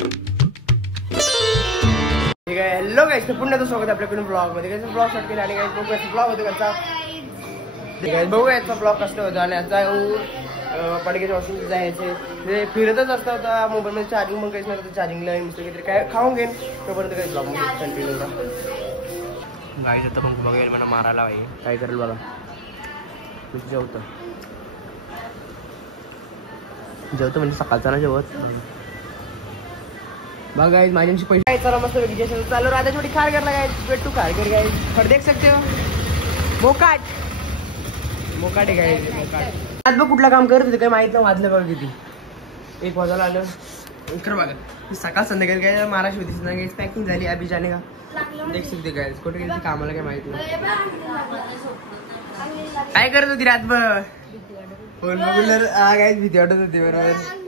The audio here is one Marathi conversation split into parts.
ठीक आहे. हॅलो गाईस, पुन्हा तर स्वागत आपल्याकडून ब्लॉग मध्ये. कसं ब्लॉग स्टार्ट केला आणि गाईस बघू याचा ब्लॉग होतो कसा. गाईस बघू याचा ब्लॉग कसं होतं. आणि आता पडक्याच्या वॉशिंग जायचे ते फिरतच असतं. आता मोबाईलमध्ये चार्जिंग पण काहीच नव्हतं. चार्जिंगला मिस्टर काहीतरी काय खाऊन घेईन तोपर्यंत काही ब्लॉग मध्ये कंटिन्यू करा. गाईस आता पण बघेल मला मारायला पाहिजे काय करेल बघा. जेवतं म्हणजे सकाळचा ना जेवत बघा गाइस. माझ्यांशी पैसे चला मस्त वेगळी चालू राधा छोटी खार करला गाइस. पेट्टू खार कर गाइस. और देख सकते हो मोकाट मोकाट आहे गाइस. मोकाट आज बघ कुठला काम करत होते काय माहित नाही. वाजलं बघा किती 1 वाजायला आलं. इकडं बघा सकाळ संध्याकाळी काय महाराष्ट्र होतीच ना गाइस. पॅकिंग झाली अभी जाने का देख सकते गाइस. कुठे गेली कामाला काय माहित नाही. काय करत होती रातभर फोन बघून गाइस. भीती वाटत होती बरोबर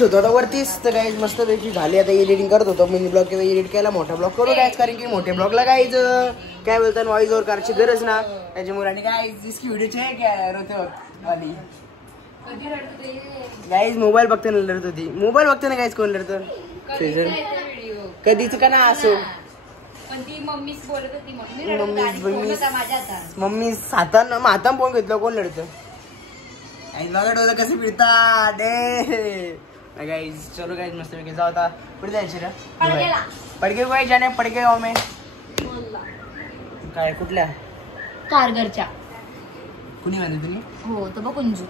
होतो आता वरतीच तर गाइस मस्त पैकी झाली. आता एडिटिंग करत होतो. मिनी ब्लॉग किंवा एडिट केला मोठा ब्लॉग करू गाइस. कारण की मोठ्या ब्लॉगला गाइस काय बोलतात व्हॉइस ओव्हर करायची गरज ना त्याच्यामुळे. आणि गाइस इसकी व्हिडिओ आहे क्या रोते वाली गाइस. मोबाईल बघते ना लढत होती. मोबाईल बघते ना गाइस. कोण लढतं कधीच का ना असो. मम्मी हातान फोन घेतलं कोण लढतं बघा कसं फिरता डे गाइस. चलो गाइस मस्त पैकी जाऊ. आता कुठे जायचे रे पडके बाई जाणे पडके गाव में काय कुठल्या कारगरच्या कुणी म्हणते तुम्ही हो तो बघ कुंजू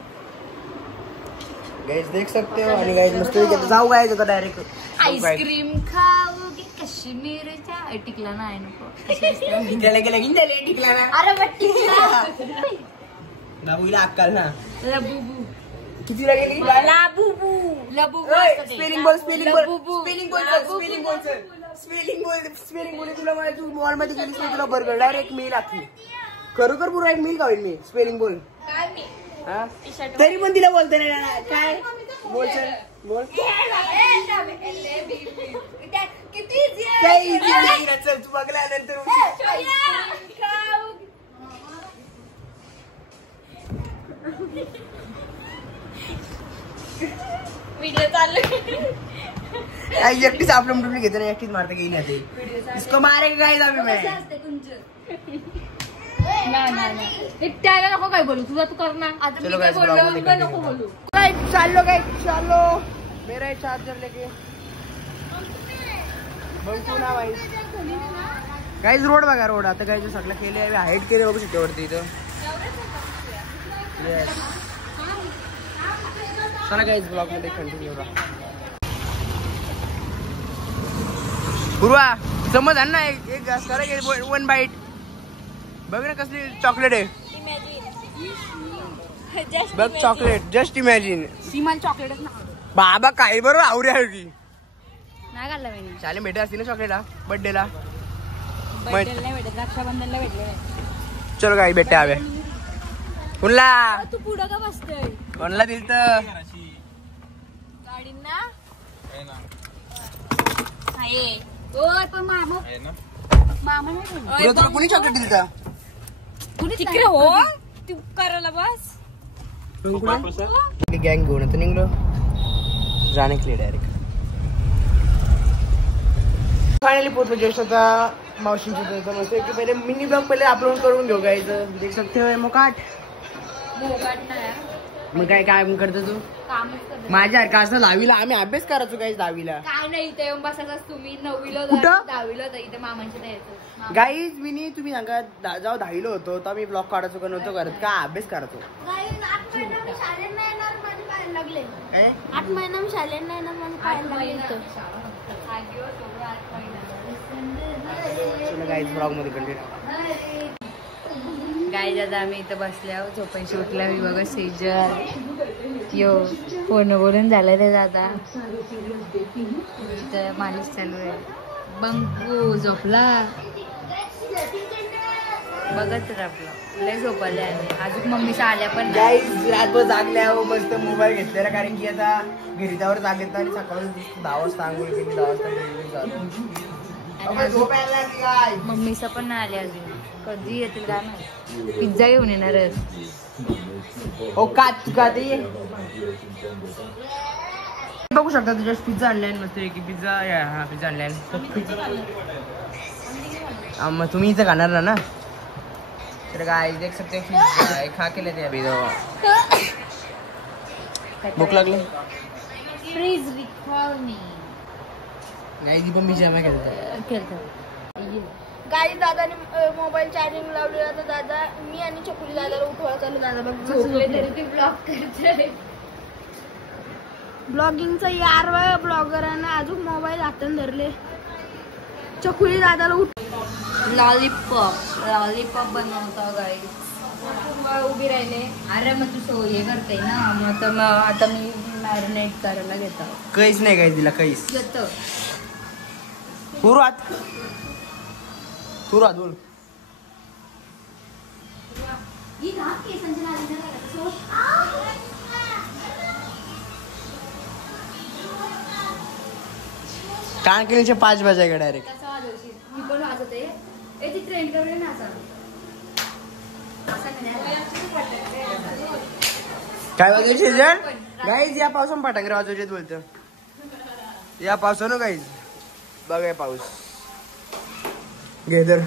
गाइस देख सकते हो. आणि गाइस मस्त पैकी जाऊ गाइस आता डायरेक्ट आईस्क्रीम खाओगे काश्मीरच्या. टिकला ना आहे नको टिकला गेला टिकला ना. अरे टिकला बाबूला अक्कल ना. लबुबू किती लागेली लाबुबू लबुबू स्पेलिंग बोल स्पेलिंग बोल स्पेलिंग बोल स्पेलिंग बोल स्पेलिंग बोल स्पेलिंग बोल. तुला मला तू मॉल मध्ये गेलीस नाही तुला बर्गर डायरेक्ट मील आखली खरोखर पुरा एक मील खाईल मी. स्पेलिंग बोल तरी पण तिला बोलते नाही काय बोल सर बोल काही चल तू बघल्यानंतर व्हिडिओ चालू एकटीच आपलं मुलं घेते ना एकटीच मारता गेली नाही. इसको मारेगा गाइस अभी मैं. त्याला नको काय बोलू तुझा तू कर ना. चलो गाइस नको बोलू. चालो गाइस चालो मेरा चार्जर लेके बघू ना भाई. गाइस रोड बघा रोड. आता गाइस सगळं केले आहे हाईट केले बघू शकतो वरती इथं. येस चला गाइस ब्लॉग मध्ये कंटिन्यू करा. पूर्वा समज आण ना एक घास करा 1 बाईट. बघ ना कसली चॉकलेट आहे बघ. Chocolate just imagine. सीमान चॉकलेट ना बाबा काय बरोबर आवडी आहे की नाही घालला मी. चालेल भेटत असते ना चॉकलेट बर्थडेला. नाही भेटत रक्षाबंधनला भेटले. चलो काय भेटते हवे कुणला तू पुढं का बसतोय कोणला दिल तर गाडींना आहे. ओय पण मामा मामा नाही तुला कुणी चॉकलेट दिल तर कुणी तिकडे हो तू करायला बस. गँग घेऊन तर निघलो जाणे के लिए डायरेक्ट. फायनली पोहोचलो जस्ट आता मावशींच्या मस्त की पहिले मिनी ब्लॉग पहिले अपलोड करून घेऊ गायचं. देख सकते हो मोकाट मग काय काय करतो तू माझ्या का असं 10वीला आम्ही अभ्यास करायचो गाईस. 10वीला काय नाही इथे येऊन बसायचं. तुम्ही 9वीला कुठं 10वीला होता इथे मामांच्या द्यायचं गाईज. मी तुम्ही सांगा जाऊ 10वीला होतो तर मी ब्लॉग काढायचो का नव्हतो करत का अभ्यास करायचो. 8 महिना शाळेत नाही गाईज ब्लॉग मध्ये कंटिन्यू. गाय दादा आम्ही इथं बसल्या झोपायची उठल्या मी बघा सेजल यो फोन बोलून झालं रे दादा. इथं मालिश चालू आहे. बंकू झोपला बघत राहलं लय झोपले आम्ही. अजून मम्मीच्या आल्या पण गाईज रातभर जागल्या मस्त मोबाईल घेतलेला कारण की आता घरी त्यावर जागेत आणि सकाळी 10 वाजता आंघोळ केली 10 वाजता. मम्मीचा पण नाही आले अजून. कधी येतील काय नाही. पिझ्झा घेऊन येणार ओ का बघू शकता तुझ्या पिझ्झा आणलाय मस्त की पिझ्झा हा पिझ्झा आणलाय मग तुम्ही इथं खाणार ना तर काय देख सकते खा के लेते अभी तो भूक लागली प्लीज रिकॉल मी नाही ती पण बीजा खेळतो गाडी दादाने मोबाईल चार्जिंग लावलेला तर दादा मी आणि चकुली दादाला उठवायला चालू दादा बघ झोपले तरी ते ब्लॉग करते ब्लॉगिंगचा यार ब्लॉगरांना अजून मोबाईल हातात धरले चकुली दादाला उठ लॉलीपॉप बनवतो गाईज उभी राहिले अरे मग तू हे करते ना मग आता मी मॅरिनेट करायला घेतो काहीच नाही काय तिला काहीच घेतो सुरुवात बोल कानकिनीचे 5 वाजायचे डायरेक्ट मी पण वाजवते ती ट्रेंड करूया ना काय वाजायचे जण गाईज या पावसानं फटांगरे वाजवायचे बोलतो या पावसानं गाईज बघा पाऊस गेदर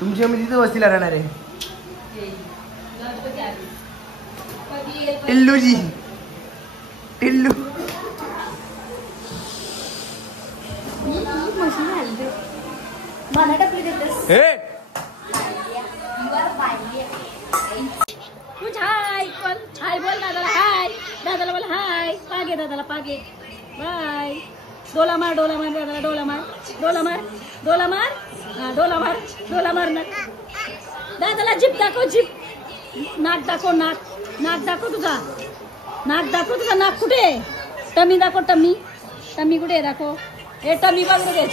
तुमच्या मध्ये तिथं वस्तीला राहणार आहे टिल्लूजी टिल्लू हे हाय बोल दादाला हाय दादाला बोल हाय पागे दादाला पागे बाय डोला मार दादाला डोला मार डोला मार ना दादाला जीप दाखव जीप नाक दाखव नाक दाखव तुझा नाक कुठे आहे टमी दाखव टमी कुठे दाखव हे टमी बघू दे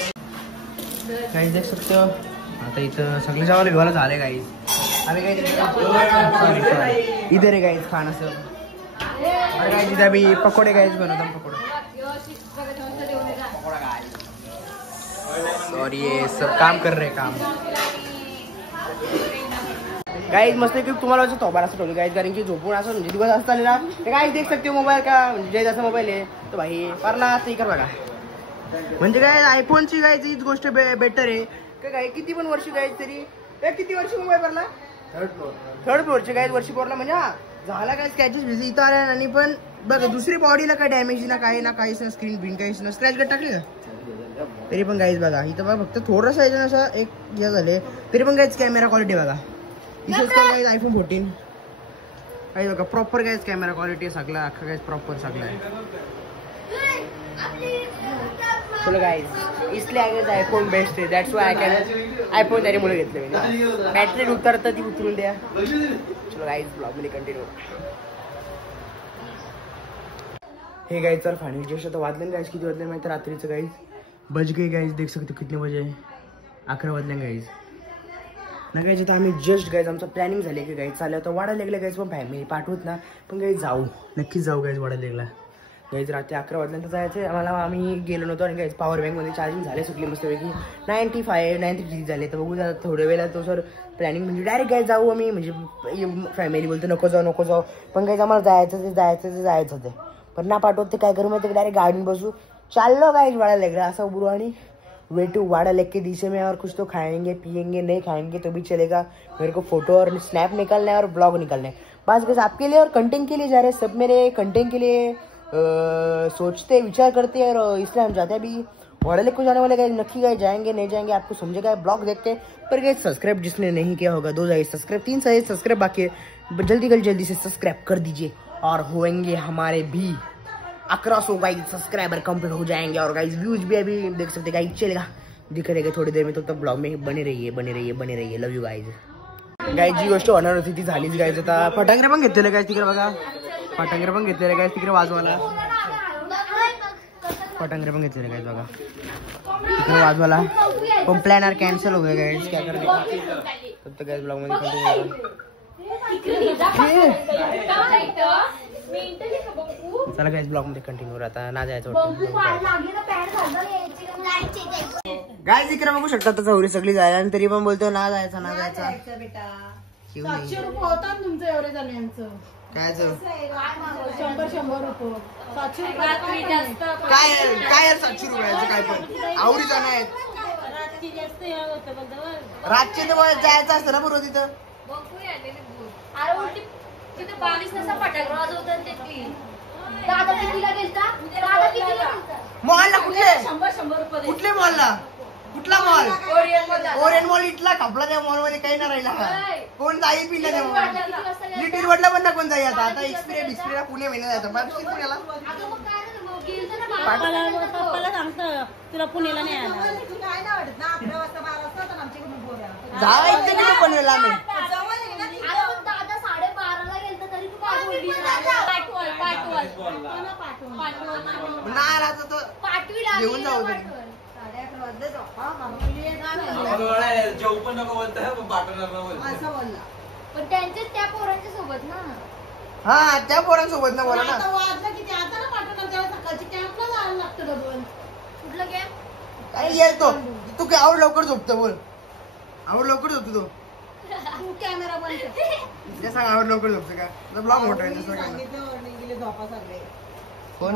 काही देख सकते हो आता इथं सगळे जेवायला विवाला झाले गाईज आम्ही काही इधर आहे गाईज खाणं असं अरे गाईज इथे आम्ही पकोडे गाईज बनवतो पकोडे सॉरी ये सब काम कर रहे काम गाईज मस्त की तुम्हाला असं थोबार असं ठेवलं गाईज कारण की झोपून असं म्हणजे दिवस असं चालले ना ते गाईज देख सकते मोबाईल का म्हणजे जसा मोबाईल आहे तो भाई परला असं कर बघा म्हणजे काय आयफोनची गायची हीच गोष्ट बेटर आहे का काय किती पण वर्ष गायच तरी किती वर्ष मोबाईल भरला थर्ड फ्लोअरचे गायच वर्षी पोरला म्हणजे हा झाला काय स्क्रॅचेस भिजी इथं आल्या आणि पण बघा दुसरी बॉडीला काय डॅमेज ना काय ना काहीच ना स्क्रीन बिन काहीच ना स्क्रॅच गट टाकले तरी पण गाईज बघा इथं बघा फक्त थोडंसं यायचं असं एक हे झाले तरी पण गायच कॅमेरा क्वालिटी बघा इथेच काय गाईज आयफोन 14 काही बघा प्रॉपर गायच कॅमेरा क्वालिटी सगळा अख्खा गायच प्रॉपर सगळा आहे चलो गाइस इसलिए आगे आईफोन बेस्ट है that's why I can iPhone त्यामुळे घेतले मी बॅटरी उतरता ती उतरून द्या चलो गाइस ब्लॉग मध्ये कंटिन्यू हे गाइस तर फायनल जस्ट आता वाजले गाइस किती वाजले माहिती रात्रीचं गाइस बज गए गाइस देख सकते कितने बजे 11 वाजले गाइस ना गाइस आता आम्ही जस्ट गाइस आमचं प्लॅनिंग झाले की गाइस चाललं तर वाडा लेगला गाइस पण फॅमिली पाठवत ना पण गाइस जाऊ नक्कीच जाऊ गाइस वाडा लेगला गाईज रात्री 11 वाजल्यानंतर जायचं आम्हाला आम्ही गेलो नव्हतो आणि गाईज पॉवर बँकमध्ये चार्जिंग झाले सुटली मस्तपैकी 93 झाले तर बघू जातात थोड्या वेळेला तो सर प्लॅनिंग म्हणजे डायरेक्ट गाईज जाऊ आम्ही म्हणजे फॅमिली बोलतो नको जाऊ पण गाईज आम्हाला जायचं होतं पण ना पाठवत ते काय करू माहिती डायरेक्ट गाडीन बसू चाललो गाईज वाडा लेक रहा ऐसा बुरा नहीं वे टू वाडा लेक के दिशे में और कुछ तो खाएंगे पियेंगे नहीं खाएंगे तो भी चलेगा मेरे को फोटो और स्नैप निकालना है और ब्लॉग निकालना है बस बस आपके लिए और कंटेंट के लिए जा रहे हैं सब मेरे कंटेंट के लिए सोचते विचार करते हैं और इसलिए हम जाते हैं अभी वाड़े को जाने वाले गए नक्की गए जाएंगे नहीं जाएंगे आपको समझेगा ब्लॉग देखते पर गए सब्सक्राइब जिसने नहीं किया होगा 2 सब्सक्राइब 3 सब्सक्राइब बाकी है जल्दी से सब्सक्राइब कर दीजिए और होंगे हमारे भी 1100 गाइस सब्सक्राइबर कंप्लीट हो जाएंगे और गाइस व्यूज भी अभी देख सकते गाइस चलेगा दिख रहेगा थोड़ी देर में तो तब ब्लॉग में बने रहिए लव यू गाइस गाइस जी गोष्ट होणार होती ती झालीच गाइस आता फटांगरे पण घेतलेले गाइस तिकडे बघा फटांगरे पण घेतलेले गाइस तिकडे वाजवायला फटांगरे पण घेतलेले गाइस बघा तिकडे वाजवायला पण प्लॅन आर कॅन्सल हो गया गाइस क्या करने का तब तक गाइस ब्लॉग मध्ये कंटिन्यू चला गाइस ब्लॉग मध्ये कंटिन्यू राहता ना जायचं वाटतं गाय इकडे बघू शकता तर चौरी सगळी जायला आणि तरी पण बोलतो ना जायचा ना जायचा. बेटा क्यों नाही? 700 रुपये होतात तुमचं एवढे जणांचं. काय चल 100 रुपये 700 रुपये जास्त काय काय यार 700 रुपयाचं काय पण आवडी जाणं आहेत. रात्री जास्त हे होतं बघ. रातचे तर जायचं असतं ना बरोबर तिथं. अरे उलटी तिथे 22 तासा फटाके वाजवतात ते. दादा कितीला गेलता? दादा कितीला गेलता? मॉलला कुठले 100 रुपये कुठले मॉलला कुठला मॉल? ओरिएंट मध्ये. ओरियन मॉल इथला खपला त्या मॉल मध्ये काही ना राहिला. कोण जाईल पिल्ला त्या मॉल लिटिल वडला पण ना कोण जाईल आता. आता एक्सपिरियन्स पुणे महिन्यात जायचं बाबा पुण्याला. अगं मग काय झालं मग गेलतं ना पप्पाला सांगतं तुला पुण्याला नाही आला. जायचं तिथे पनवेलला आम्ही. अरे मग दादा 12:30ला गेलता तरी तू काय बोलली? नाही आला तर तो पाठवी घेऊन जाऊ दे. जेव पण नको बोलताय पाठवणार बोलतो. पण त्यांच्या त्या पोरांच्या सोबत ना. हा त्या पोरांसोबत ना बोला ना. कुठलं गेम? काय येतो तू काय आवड लवकर झोपतो बोल. आवड लवकर झोपतो तो. कॅमेरा बंद कर. ते सांग आवड लवकर झोपतो का? ब्लॉग मोठा आहे तसं काय. कोण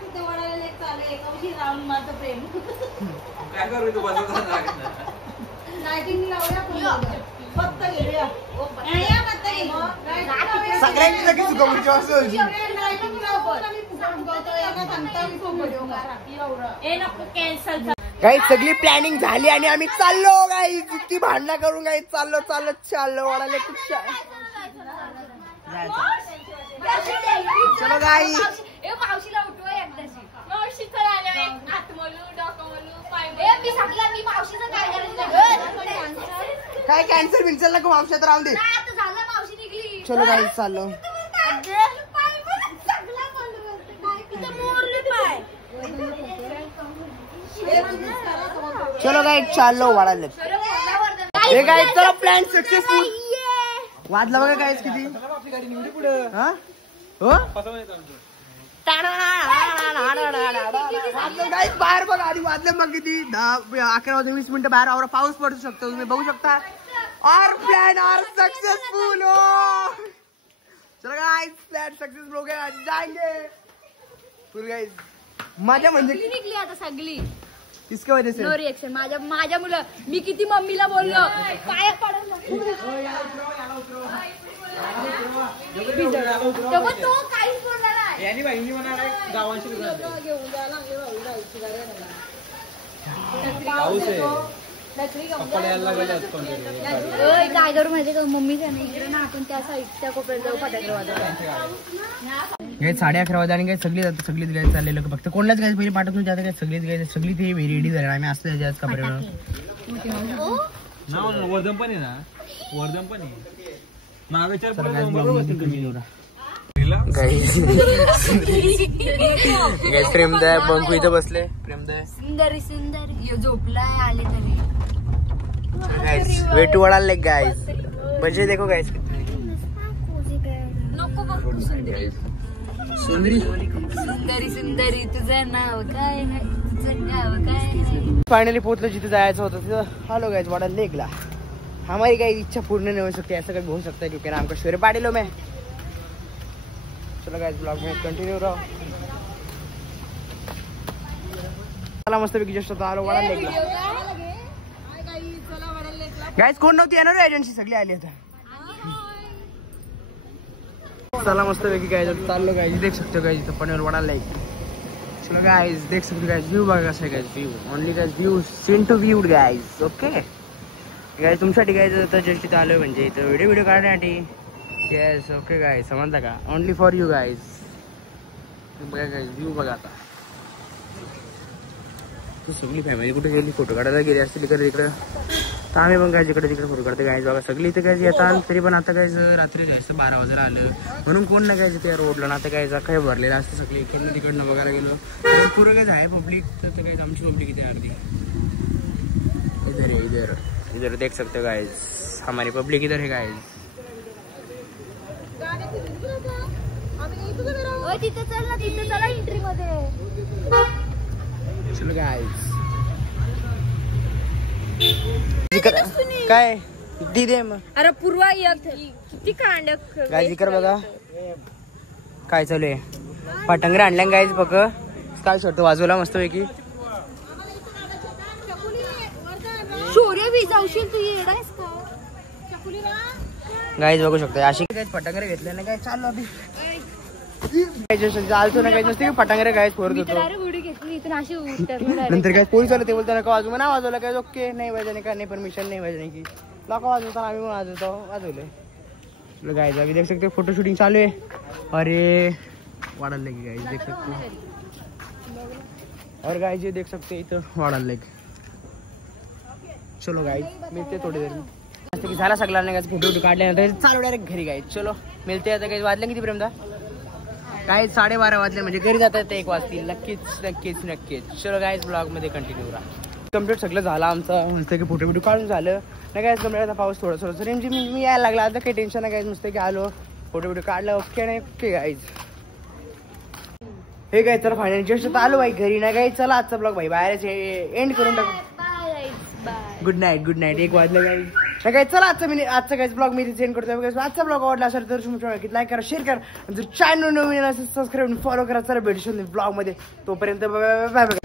तिथे वडाला लेक चालू आहे कौशी राहून माझं प्रेम. काय करू तू बसवता लायटिंग लावूया फक्त घेऊया. सगळ्यांची सगळी सुखामुळी वाजता होती. काही सगळी प्लॅनिंग झाली आणि आम्ही चाललो गाई इतकी भांडणं करून गाई चाललो वाढायला खूप चलो गाई. मावशीला उठवा एकदाची. मावशी चला आल्या आतमलू डॉकमलू पाय मी सांगला मी मावशीचं काय करायचं. काय कॅन्सर बिन्सर नको मावशात राहून दे. आता झालं मावशी निघली. चलो गाई चाललो. चलो गाई चाललो वाढायला. हे काय चलो प्लॅन सक्सेसफुल. वाजला बघा काय किती हा हो गाईस बाहेर बघा आधी वाजले मग किती 11 वाजून 20 मिनिटं बाहेर आवर पाऊस पडू शकतो तुम्ही बघू शकता. और प्लॅन आर सक्सेसफुल हो. चलो गाइस प्लॅन सक्सेसफुल हो गया जाएंगे फिर गाइस. माझ्या म्हणजे निघली आता सगळी. इसके वजह से नो रिएक्शन. माझ्या मुलं मी किती मम्मीला बोललो पायात पडलं तो काहीच बोलला नाही. यांनी बहिणी म्हणाला गावांशी पाऊस आहे कपडे यायला लागले काय करू माहिती का मम्मीच्या नाही इकडे ना आपण त्या साईड त्या कोपऱ्यात जाऊ फटाके वाजवायला. 11:30 वाजता आणि काय सगळीच गाय चाललेलं फक्त कोणालाच काय पहिले पाठवून जातं काय सगळी ते रेडी झाले. आम्ही असतो त्याच्याच कपड्यावर वर्धन पण आहे ना वर्धन पण आहे मागच्या प्रेमदाय बंकू इथं बसले. प्रेमदाय सुंदर झोपलाय आले तरी. वेटू वाढायला लाईक गाइस बजे देखो गाइस नको बघ सुंदरी सुंदरी तुझं नाव काय आहे तुझं नाव काय आहे. फायनली पोहोचलो जिथे जायचं होतं तिथं आलो गाइस वाडा लेकला. हमारी काही इच्छा पूर्ण नहीं हो सकती ऐसा कभी हो सकता है क्योंकि नाम का शेर पाड़ी लो मैं. चलो गाइस ब्लॉग में कंटिन्यू रहो. चला मस्त पैकी जस्ट आलो वाडा लेकला. गाइस कोण नव्हती येणार एजन्सी सगळी आली आता. चला मस्त पैकी गाइस चाललो गाइस देख सकते हो गाइस इथं पनवेल वाडा लेक. चलो गाइस देख सकते हो गाइस व्यू बघा कसं आहे guys view only guys view seen to viewed guys. Okay guys तुमच्यासाठी गाइस आता जस्ट इथं आलोय म्हणजे इथं व्हिडिओ काढण्यासाठी. येस ओके गाइस समजला का ओनली फॉर यू गाइस. बघा गाइस व्यू बघा आता. तू सगळी फॅमिली कुठे गेली फोटो काढायला गेली असतील इकडे तर आम्ही पण काय जिकडे तिकडे फोटो काढते गाइस. बघा सगळी इथे काय येतात तरी पण आता काय रात्री जायचं 12 वाजता आलं म्हणून कोण ना काय ते रोडला ना आता काय काय भरलेलं असतं सगळी इकडनं तिकडनं बघायला गेलो तर पुरं काय आहे पब्लिक तर काय आमची पब्लिक इथे अर्धी इधर इधर इधर देख सकते हो गाइस हमारी पब्लिक इधर है गाइस. तिथे चल ना तिथे चला एंट्री मध्ये. चलो गाइस काय दी दे मग. अरे पूर्वा किती कांड गाईज इकडे बघा काय चालू आहे. पटंगरे आणल्या गाईज बघ. काय शोधतो वाजवला मस्त पैकी. शौर्य बी जाऊशील तू येडायस का. गाईज बघू शकतो अशी काही पटांगरे घेतले ना काय चालू अभि चालतो ना काही नसते पटांगरे गायच फोडत होतो. नंतर काय पोलीस आलं ते बोलताना का वाजवू ना वाजवलं काय ओके नाही वाजवणे का नाही परमिशन नाही वाजवणे की लोक वाजवताना आम्ही पण वाजवतो वाजवले. गाईज अभी देख सकते फोटो शूटिंग चालू आहे. अरे वाढायला लगे गाईज देख सकते. और गाईज देख सकते इथं वाढायला लगे. चलो गाईज मिळते थोडी देर की झाला सगळा नाही फोटो वोटो काढल्यानंतर चालू डायरेक्ट घरी गाईज. चलो मिळते आता काही वाजले किती प्रेमदा काय 12:30 वाजले म्हणजे घरी जातात ते 1 वाजतील नक्कीच नक्कीच नक्कीच. चलो गाईज ब्लॉग मध्ये कंटिन्यू राहा. कम्प्लीट सगळं झालं आमचं म्हणतं की फोटो बिटो काढून झालं नाही काय कम्प्लीट. पाऊस थोडं थोडं रिमझिम मी यायला लागला आता काही टेन्शन नाही. काय मस्त की आलो फोटो बिटो काढलं ओके नाही ओके गाईज. हे काय तर फायनल जस्ट आलो भाई घरी ना काही. चला आजचा ब्लॉग भाई बाहेर एंड करून टाकू. गुड नाईट 1 वाजलं गाईज नाही काय. चला आजचा काही ब्लॉग मी सेंड करतो. आजचा ब्लॉग आवडला असेल तर तुम्ही लाईक करा शेअर करा. जर चॅनल नवीन असेल सबस्क्राईब फॉलो करा. चला भेटू ब्लॉग मध्ये तोपर्यंत बाय बाय.